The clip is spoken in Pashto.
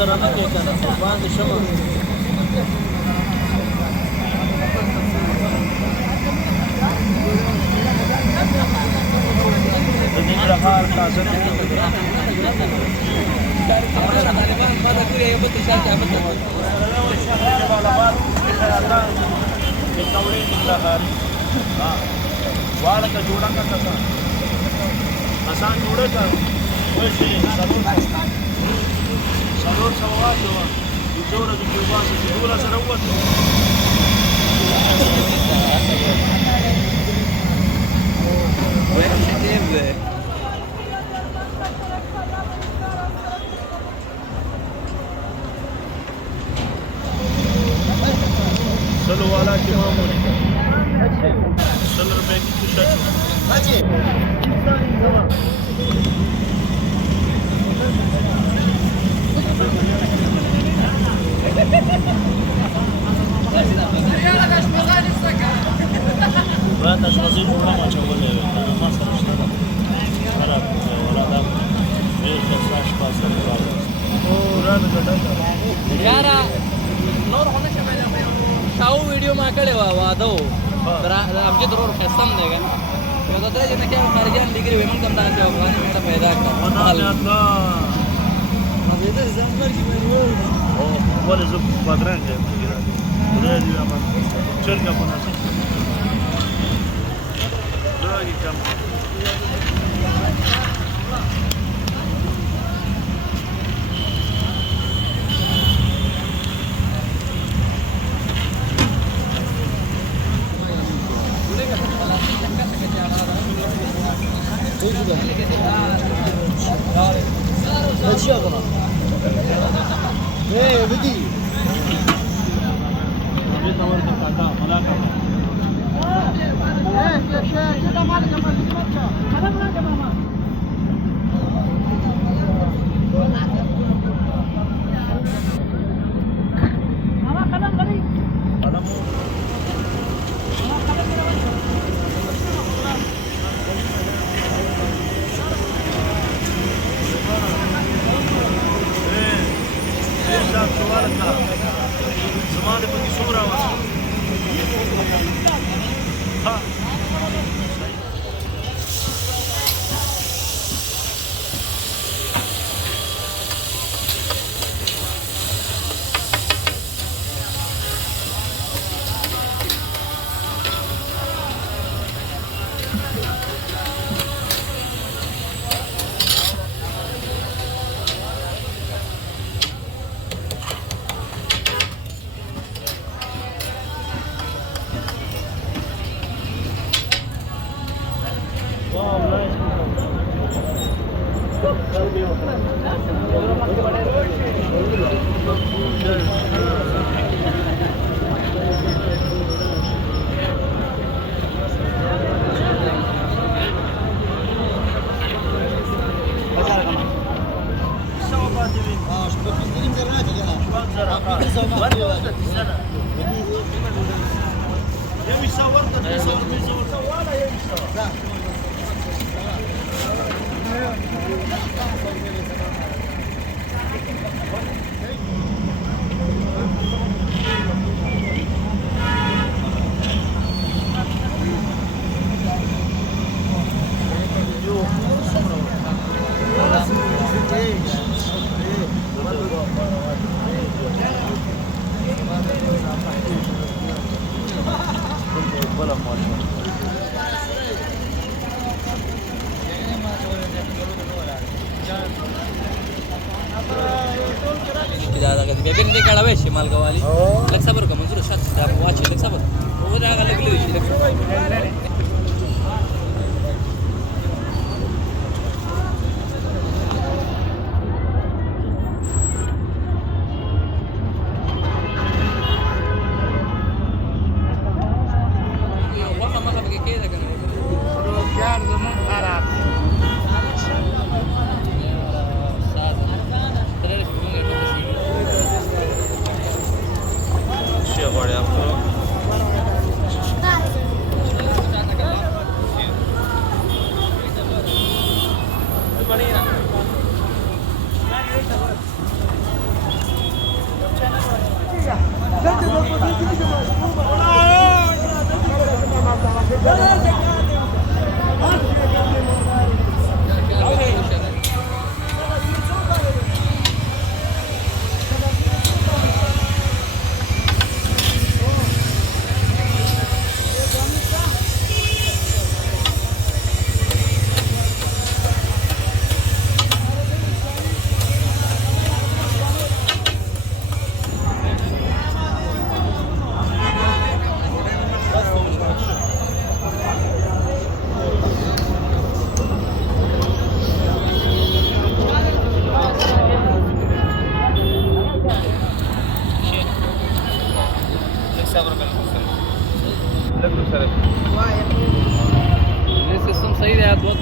سره نه کوي که نه باندې شمه د ننګرهار تازه वाला का जोड़ा का कसा आसान जोड़े का वैसे सरोर सवा जो जोड़ा जो क्यूबा से जोड़ा सर हुआ तो चलो वाला के मामूली ₹100 की टी-शर्ट हाजी بعد اشمازي ولا ما چولې ما سره شته خراب ولا دا یو څه پاسه راغلی ورانه ګټه یارا نور هونه چې مې شاو ویډیو ما کړې و واده و امجد ضرور خستم دی یو د درې نه کې خارجان ډیګري ومن کم دا چې افغاني مې پیدا کړ الله دې دې زموږ کې مې او ولې زه بدرنګ یم خدای دې امر چرګه په ناس درګي کم مالګوالي لږ صبر وکړه منظور شات دا واچي لږ صبر و دا لږ لري شي لږ ये सिस्टम सही रहा बहुत